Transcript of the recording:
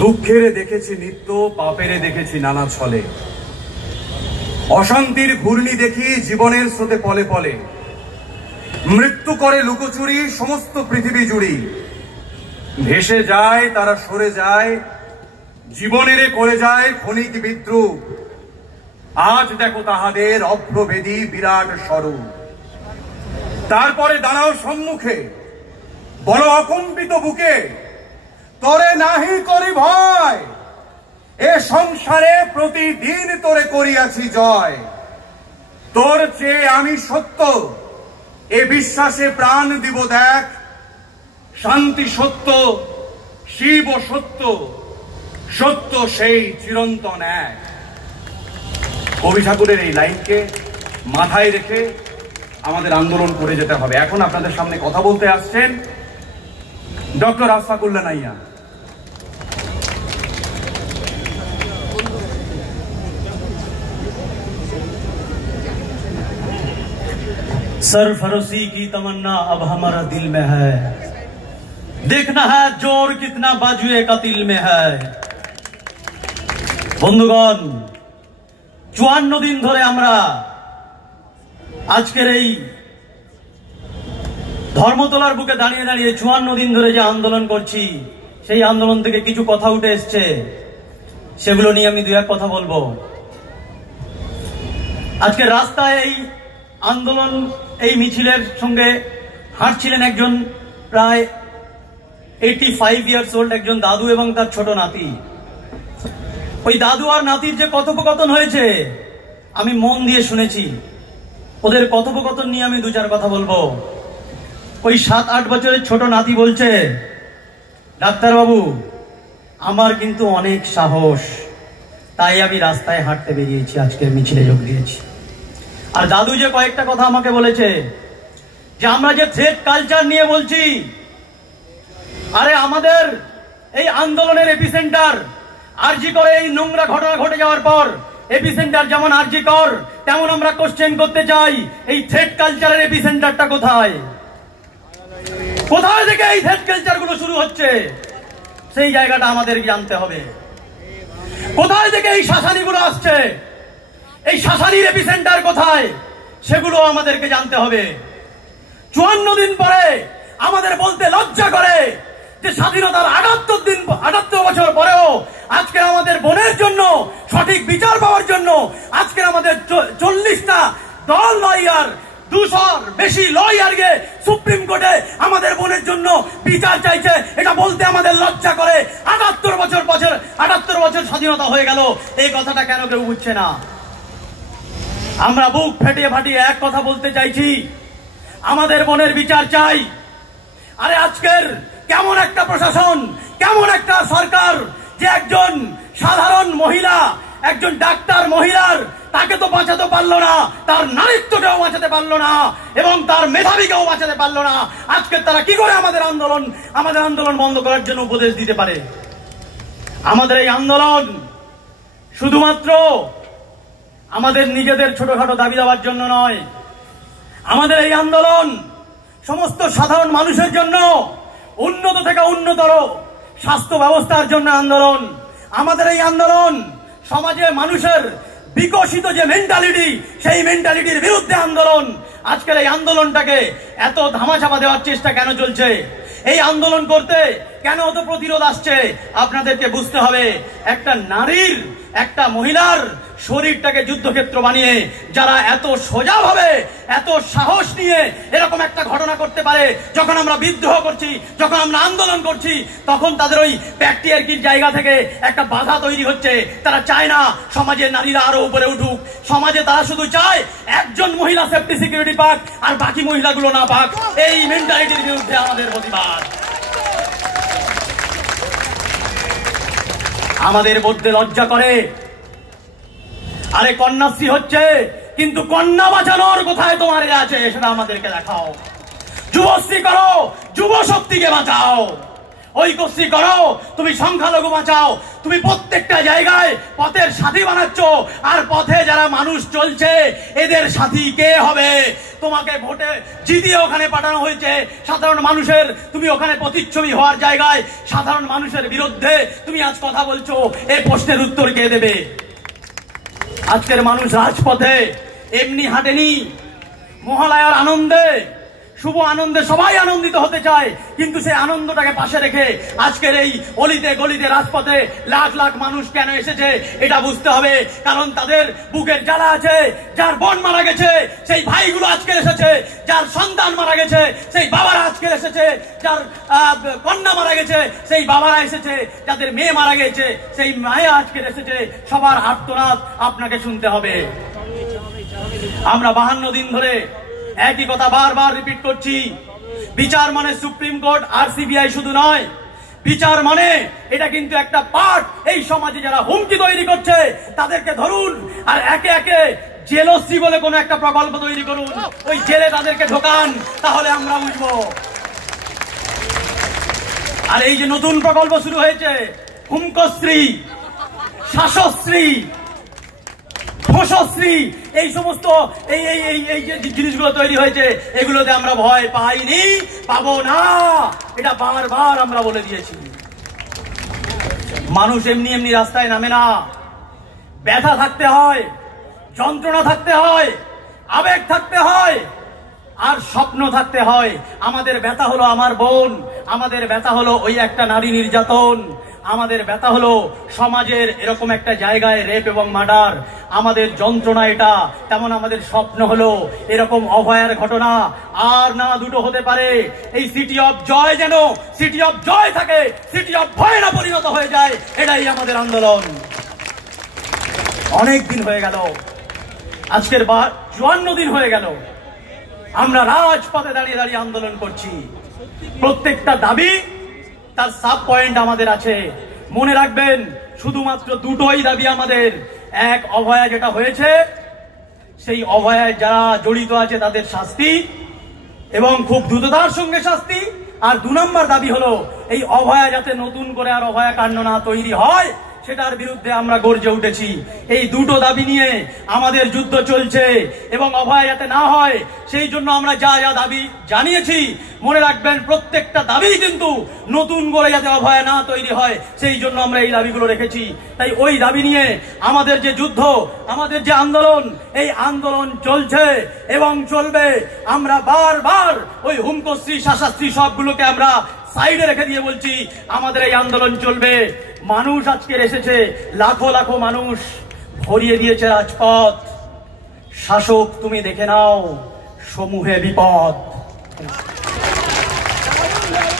দুঃখেরে দেখেছি নিত্য, পাপেরে দেখেছি নানা ছলে। অশান্তির ঘূর্ণি দেখি জীবনের স্রোতে পলে পলে। মৃত্যু করে লুকোচুরি সমস্ত পৃথিবী জুড়ি। ভেসে যায় তারা, সরে যায়, জীবনেরে করে যায় ক্ষণিক বিদ্রুপ। আজ দেখো তাহাদের অভ্রভেদী বিরাট স্বরূপ। তারপরে দাঁড়াও সম্মুখে, বড় অকম্পিত বুকে, তোরে নাহি করি ভয়, এ সংসারে প্রতিদিন তোরে করিয়াছি জয়। তোর চেয়ে আমি সত্য, এ বিশ্বাসে প্রাণ দিব দেখ। শান্তি সত্য, শিব সত্য, সত্য সেই চিরন্তন এক। কবি ঠাকুরের এই লাইনকে মাথায় রেখে আমাদের আন্দোলন করে যেতে হবে। এখন আপনাদের সামনে কথা বলতে আসছেন ডক্টর আশফাকুল্লাহ নাইয়া। सरफरोशी की तमन्ना अब हमारा दिल में है, देखना है जोर कितना बाजुए का दिल में है। বন্ধুগণ, 54 দিন ধরে আমরা আজকের এই ধর্মতলার বুকে দাঁড়িয়ে দাঁড়িয়ে 54 দিন ধরে যে আন্দোলন করছি, সেই আন্দোলন থেকে কিছু কথা উঠে এসছে, সেগুলো নিয়ে আমি দুই এক কথা বলবো। আজকে রাস্তায় এই আন্দোলন, এই মিছিলের সঙ্গে হাঁটছিলেন একজন প্রায় 85 ইয়ার্স ওল্ড একজন দাদু এবং তার ছোট নাতি। ওই দাদু আর নাতির যে কথোপকথন হয়েছে আমি মন দিয়ে শুনেছি। ওদের কথোপকথন নিয়ে আমি দু চার কথা বলবো। ওই 7-8 বছরের ছোট নাতি বলছে, ডাক্তারবাবু আমার কিন্তু অনেক সাহস, তাই আমি রাস্তায় হাঁটতে বেরিয়েছি, আজকের মিছিলে যোগ দিয়েছি। আর দাদু যে কয়েকটা কথা আমাকে বলেছে, যে আমরা যে থ্রেট কালচার নিয়ে বলছি, আরে আমাদের এই আন্দোলনের এপিসেন্টার আরজি করে এই নোংরা ঘটনা ঘটে যাওয়ার পর এপিসেন্টার যেমন আরজি কর, তেমন আমরা কোশ্চেন করতে চাই এই থ্রেট কালচারের এপিসেন্টারটা কোথায়? কোথায় থেকে এই থ্রেট কালচার গুলো শুরু হচ্ছে সেই জায়গাটা আমাদের জানতে হবে। কোথায় থেকে এই শাসানিগুলো আসছে, এই শাসানির এপিসেন্টার কোথায়, সেগুলো আমাদেরকে জানতে হবে। 54 দিন পরে আমাদের বলতে লজ্জা করে যে স্বাধীনতার 78 বছর পরেও আজকে আমাদের বোনের জন্য সঠিক বিচার পাওয়ার জন্য আজকে আমাদের 40টা দল লয়ার, 200-র বেশি লয়ার গিয়ে সুপ্রিম কোর্টে আমাদের বোনের জন্য বিচার চাইছে। এটা বলতে আমাদের লজ্জা করে। 78 বছর স্বাধীনতা হয়ে গেল, এই কথাটা কেন কেউ বুঝছে না? আমরা বুক ফেটিয়ে ফাটিয়ে এক কথা বলতে চাইছি, আমাদের বোনের বিচার চাই। আরে আজকের কেমন একটা প্রশাসন, কেমন একটা সরকার, যে একজন সাধারণ মহিলা, একজন ডাক্তার মহিলার তাকে তো বাঁচাতে পারলো না, তার নারীত্বটাও বাঁচাতে পারলো না, এবং তার মেধাবীকেও বাঁচাতে পারলো না। আজকে তারা কি করে আমাদের আন্দোলন বন্ধ করার জন্য উপদেশ দিতে পারে? আমাদের এই আন্দোলন শুধুমাত্র আমাদের নিজেদের ছোটখাটো দাবি দেওয়ার জন্য নয়, আমাদের এই আন্দোলন সমস্ত সাধারণ মানুষের জন্য, উন্নত থেকে উন্নতর স্বাস্থ্য ব্যবস্থার জন্য আন্দোলন। আমাদের এই আন্দোলন সমাজে মানুষের বিকশিত যে মেন্টালিটি, সেই মেন্টালিটির বিরুদ্ধে আন্দোলন। আজকের এই আন্দোলনটাকে এত ধামাচাপা দেওয়ার চেষ্টা কেন চলছে? এই আন্দোলন করতে কেন অত প্রতিরোধ আসছে? আপনাদেরকে বুঝতে হবে, একটা নারীর, একটা মহিলার শরীরটাকে যুদ্ধক্ষেত্র বানিয়ে যারা এত সোজাভাবে, এত সাহস নিয়ে এরকম একটা ঘটনা করতে পারে, যখন আমরা বিদ্রোহ করছি, যখন আমরা আন্দোলন করছি, তখন তাদের ওই প্যাট্রিয়ার্কির জায়গা থেকে একটা বাধা তৈরি হচ্ছে। তারা চায় না সমাজের নারীরা আরো উপরে উঠুক। সমাজে তারা শুধু চায় একজন মহিলা সেফটি সিকিউরিটি পাক আর বাকি মহিলাগুলো না পাক। এই মেন্টালিটির বিরুদ্ধে আমাদের প্রতিবাদ। আমাদের মধ্যে লজ্জা করে, আরে কন্যাশ্রী হচ্ছে, কিন্তু কন্যা বাঁচানোর কোথায় তোমার আছে সেটা আমাদেরকে দেখাও। যুবশ্রী করো, যুব শক্তিকে বাঁচাও। ঐক্যশ্রী করো, তুমি সংখ্যালঘু বাঁচাও, তুমি প্রত্যেকটা জায়গায় পথের সাথী বানাচ্ছ। আর পথে যারা মানুষ চলছে এদের সাথী কে হবে? তোমাকে ভোটে জিতিয়ে ওখানে পাঠানো হয়েছে সাধারণ মানুষের, তুমি ওখানে প্রতিচ্ছবি হওয়ার জায়গায় সাধারণ মানুষের বিরুদ্ধে তুমি আজ কথা বলছো। এই প্রশ্নের উত্তর কে দেবে? আজকের মানুষ রাজপথে এমনি হাঁটেনি, মহালয়ার আনন্দে, শুভ আনন্দে সবাই আনন্দিত হতে চায়, কিন্তু সেই আনন্দটাকে পাশে রেখে আজকের এই অলিতে গলিতে রাজপথে লাখ লাখ মানুষ কেন এসেছে এটা বুঝতে হবে। কারণ তাদের বুকের জ্বালা আছে, যার বোন মারা গেছে সেই ভাইগুলো আজকে এসেছে, যার সন্তান মারা গেছে সেই বাবারা আজকে এসেছে, যার কন্যা মারা গেছে সেই বাবারা এসেছে, যাদের মেয়ে মারা গেছে সেই মায়েরা আজকে এসেছে। সবার আর্তনাদ আপনাকে শুনতে হবে। আমরা 52 দিন ধরে একই কথা বারবার রিপিট করছি, বিচার মানে সুপ্রিম কোর্ট আর সিবিআই শুধু নয়, বিচার মানে এটা কিন্তু একটা পার্ট। এই সমাজে যারা হুমকি তৈরি করছে তাদেরকে ধরুন, আর একে একে জেলশ্রী বলে কোন একটা প্রকল্প তৈরি করুন, ওই জেলে তাদেরকে ঢোকান, তাহলে আমরা বুঝবো। আর এই যে নতুন প্রকল্প শুরু হয়েছে, হুমকশ্রী, শাসশ্রী, ফসশ্রী, এই সমস্ত এই এই এই এই যে জিনিসগুলো তৈরি হয়েছে এগুলোতে আমরা ভয় পাইনি, পাবো না, এটা বারবার আমরা বলে দিয়েছি। মানুষ এমনি এমনি রাস্তায় নামে না, ব্যথা থাকতে হয়, যন্ত্রণা থাকতে হয়, আবেগ থাকতে হয়, আর স্বপ্ন থাকতে হয়। আমাদের ব্যথা হলো আমার বোন, আমাদের ব্যথা হলো ওই একটা নারী নির্যাতন, আমাদের ব্যথা হলো সমাজের এরকম একটা জায়গায় রেপ এবং মার্ডার, আমাদের যন্ত্রণা এটা। তেমন আমাদের স্বপ্ন হলো এরকম অভয়ার ঘটনা আর না দুটো হতে পারে। এই সিটি অফ জয় যেন সিটি অফ জয় থাকে, সিটি অফ ভয় না পরিণত হয়ে যায়, এটাই আমাদের আন্দোলন। অনেক দিন হয়ে গেল, আজকের 54 দিন হয়ে গেল আমরা রাজপথে দাঁড়িয়ে দাঁড়িয়ে আন্দোলন করছি। প্রত্যেকটা দাবি তার সাব পয়েন্ট আমাদের আছে। মনে রাখবেন, শুধুমাত্র দুটোই দাবি আমাদের। এক, অভয়া যেটা হয়েছে সেই অভয়ায় যারা জড়িত আছে তাদের শাস্তি, এবং খুব দ্রুততার সঙ্গে শাস্তি। আর 2 নম্বর দাবি হলো এই অভয়া যাতে নতুন করে আর অভয়া কাণ্ড না তৈরি হয়, সেটার বিরুদ্ধে আমরা গর্জে উঠেছি। এই দুটো দাবি নিয়ে আমাদের যুদ্ধ চলছে, এবং অভয়া যাতে না হয় সেই জন্য আমরা যা যা দাবি জানিয়েছি, মনে রাখবেন প্রত্যেকটা দাবি কিন্তু নতুন করে যাতে অভয়া না তৈরি হয় সেই জন্য আমরা এই দাবিগুলো রেখেছি। তাই ওই দাবি নিয়ে আমাদের যে যুদ্ধ, আমাদের যে আন্দোলন, এই আন্দোলন চলছে এবং চলবে। আমরা বারবার ওই হুমকশ্রী, শাসাশ্রী সবগুলোকে আমরা সাইডে রেখে দিয়ে বলছি আমাদের এই আন্দোলন চলবে। মানুষ আজকে এসেছে, লাখো লাখো মানুষ ভরিয়ে দিয়েছে রাজপথ। শাসক তুমি দেখে নাও, সমূহে বিপদ।